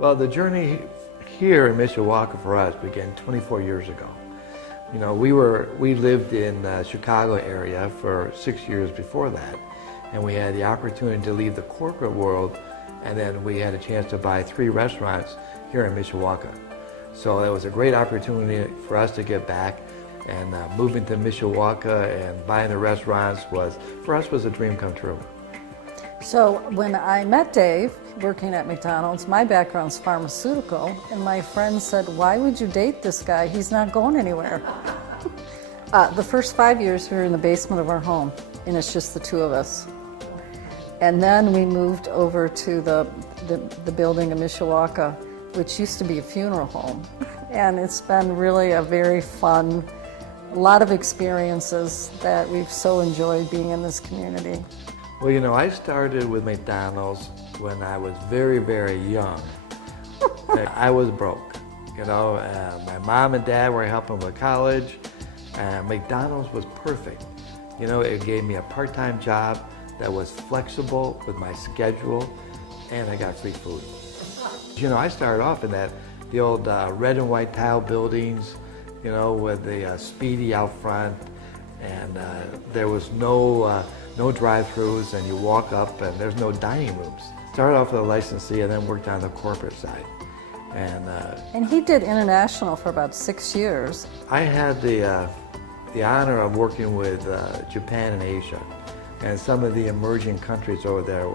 Well, the journey here in Mishawaka for us began 24 years ago. You know, we lived in the Chicago area for 6 years before that, and we had the opportunity to leave the corporate world, and then we had a chance to buy 3 restaurants here in Mishawaka. So it was a great opportunity for us to get back, and moving to Mishawaka and buying the restaurants for us was a dream come true. So when I met Dave working at McDonald's, my background's pharmaceutical, and my friend said, "Why would you date this guy? He's not going anywhere." The first 5 years we were in the basement of our home, and it's just the 2 of us. And then we moved over to the building in Mishawaka, which used to be a funeral home. And it's been really a very fun, lot of experiences that we've so enjoyed being in this community. Well, you know, I started with McDonald's when I was very, very young. I was broke, you know. My mom and dad were helping with college, and McDonald's was perfect. You know, it gave me a part-time job that was flexible with my schedule, and I got free food. You know, I started off in the old red and white tile buildings, you know, with the Speedy out front, and there was no drive-throughs, and you walk up and there's no dining rooms. Started off with a licensee and then worked on the corporate side. And he did international for about 6 years. I had the honor of working with Japan and Asia and some of the emerging countries over there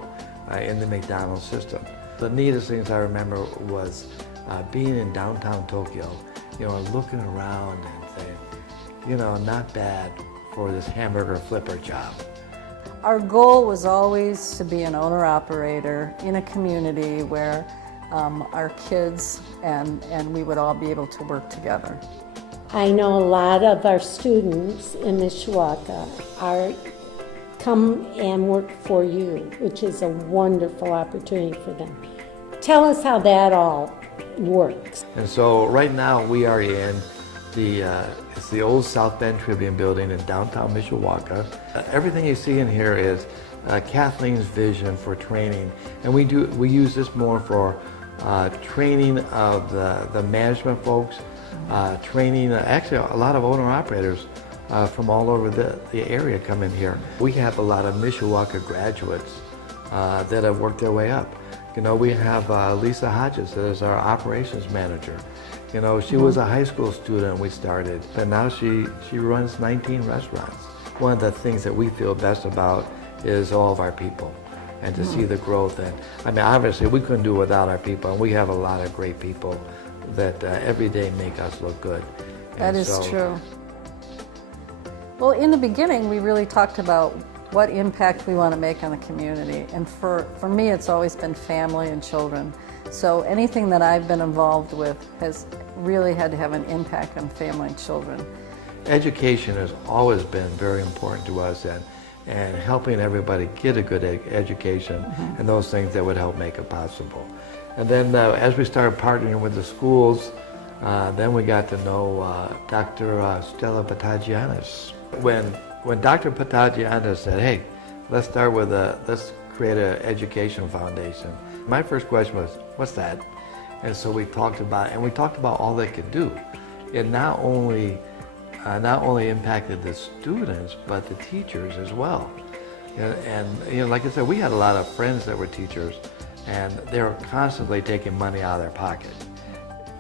in the McDonald's system. The neatest things I remember was being in downtown Tokyo, you know, looking around and saying, you know, not bad for this hamburger flipper job. Our goal was always to be an owner-operator in a community where our kids and we would all be able to work together. I know a lot of our students in Mishawaka come and work for you, which is a wonderful opportunity for them. Tell us how that all works. And so right now we are in it's the old South Bend Tribune building in downtown Mishawaka. Everything you see in here is Kathleen's vision for training, and we use this more for training of the management folks, training actually a lot of owner-operators from all over the area come in here. We have a lot of Mishawaka graduates that have worked their way up. You know, we have Lisa Hodges that is our operations manager. You know, she was a high school student when we started, but now she runs 19 restaurants. One of the things that we feel best about is all of our people and to see the growth. And I mean, obviously we couldn't do it without our people, and we have a lot of great people that every day make us look good. That is true. Well, in the beginning, we really talked about what impact we want to make on the community. And for me, it's always been family and children. So anything that I've been involved with has really had to have an impact on family and children. Education has always been very important to us, and helping everybody get a good education and those things that would help make it possible. And then as we started partnering with the schools, then we got to know Dr. Stella Patagianis. When Dr. Patagianis said, "Hey, let's create an education foundation," my first question was, "What's that?" And so we talked about all they could do. It not only impacted the students, but the teachers as well. And you know, like I said, we had a lot of friends that were teachers, and they were constantly taking money out of their pocket.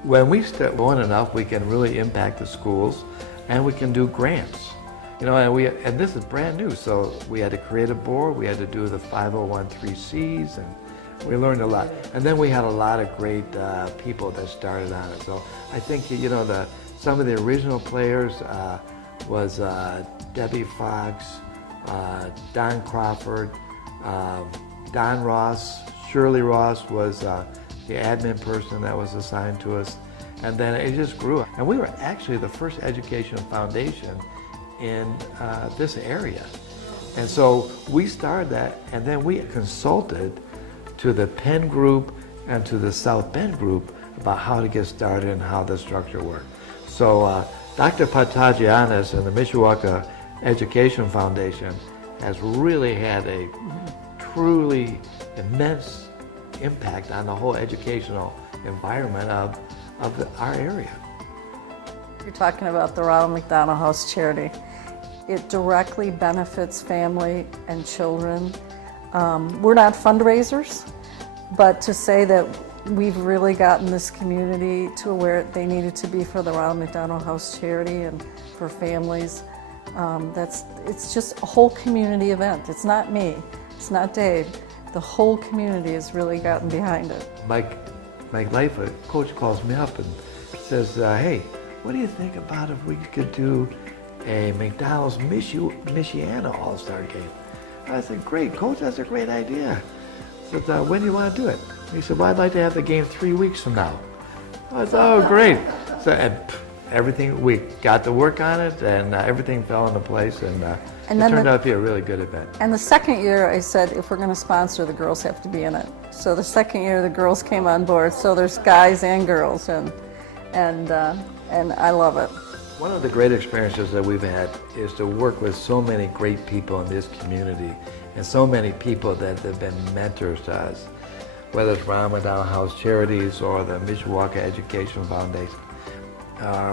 When we start going enough, we can really impact the schools, and we can do grants. You know, and this is brand new, so we had to create a board, we had to do the 501(c)(3)s, and we learned a lot. And then we had a lot of great people that started on it. So I think, you know, some of the original players was Debbie Fox, Don Crawford, Don Ross, Shirley Ross was the admin person that was assigned to us. And then it just grew. And we were actually the first education foundation in this area. And so we started that, and then we consulted to the Penn group and to the South Bend group about how to get started and how the structure worked. So Dr. Patagianis and the Mishawaka Education Foundation has really had a truly immense impact on the whole educational environment of our area. You're talking about the Ronald McDonald House charity. It directly benefits family and children. We're not fundraisers, but to say that we've really gotten this community to where they needed to be for the Ronald McDonald House charity and for families, it's just a whole community event. It's not me, it's not Dave. The whole community has really gotten behind it. Mike Life, a coach, calls me up and says, hey, what do you think about if we could do a McDonald's Michiana All-Star game? I said, great, Coach, that's a great idea. I said, when do you want to do it? He said, well, I'd like to have the game 3 weeks from now. I said, oh, great. So everything, we got to work on it, and everything fell into place, and it turned out to be a really good event. And the second year, I said, if we're going to sponsor, the girls have to be in it. So the second year, the girls came on board. So there's guys and girls, and I love it. One of the great experiences that we've had is to work with so many great people in this community, and so many people that have been mentors to us, whether it's Ronald McDonald House Charities or the Mishawaka Education Foundation,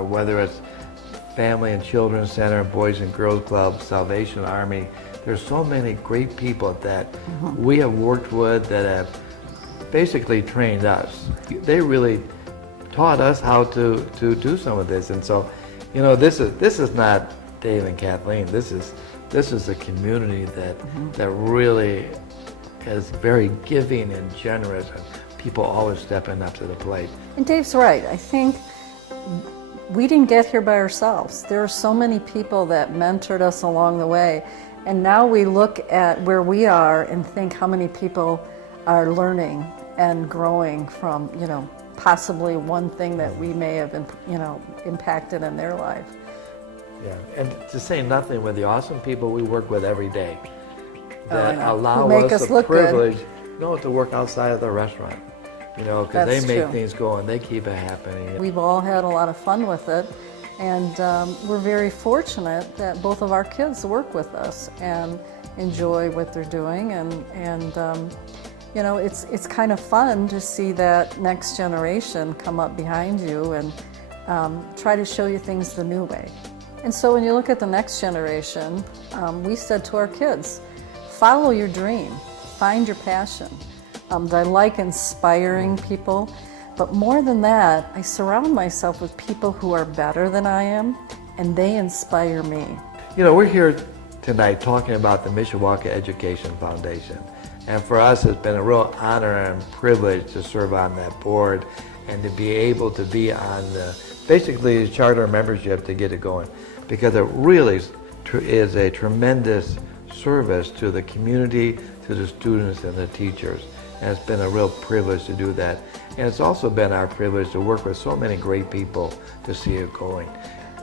whether it's Family and Children's Center, Boys and Girls Club, Salvation Army. There's so many great people that we have worked with that have basically trained us. They really taught us how to do some of this, and so, you know, this is not Dave and Kathleen. This is a community that really is very giving and generous, and people always stepping up to the plate. And Dave's right. I think we didn't get here by ourselves. There are so many people that mentored us along the way, and now we look at where we are and think how many people are learning and growing from, you know, possibly one thing that we may have, you know, impacted in their life. Yeah, and to say nothing with the awesome people we work with every day that allow Who make us us the look good. privilege, to work outside of the restaurant, you know, because they That's make true. things go and they keep it happening. We've all had a lot of fun with it, and we're very fortunate that both of our kids work with us and enjoy what they're doing, and you know, it's kind of fun to see that next generation come up behind you and try to show you things the new way. And so when you look at the next generation, we said to our kids, follow your dream, find your passion. I like inspiring people, but more than that, I surround myself with people who are better than I am, and they inspire me. You know, we're here tonight talking about the Mishawaka Education Foundation. And for us, it's been a real honor and privilege to serve on that board and to be able to be on basically the charter membership to get it going, because it really is a tremendous service to the community, to the students and the teachers. And it's been a real privilege to do that. And it's also been our privilege to work with so many great people to see it going.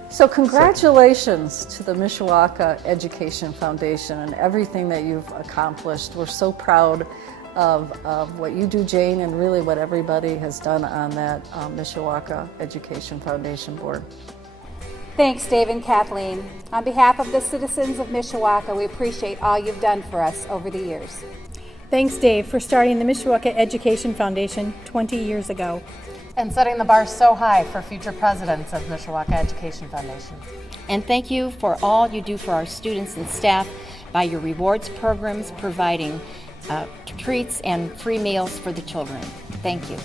So congratulations to the Mishawaka Education Foundation and everything that you've accomplished. We're so proud of what you do, Jane, and really what everybody has done on that Mishawaka Education Foundation board. Thanks, Dave and Kathleen. On behalf of the citizens of Mishawaka, we appreciate all you've done for us over the years. Thanks, Dave, for starting the Mishawaka Education Foundation 20 years ago. And setting the bar so high for future presidents of Mishawaka Education Foundation. And thank you for all you do for our students and staff by your rewards programs, providing treats and free meals for the children. Thank you.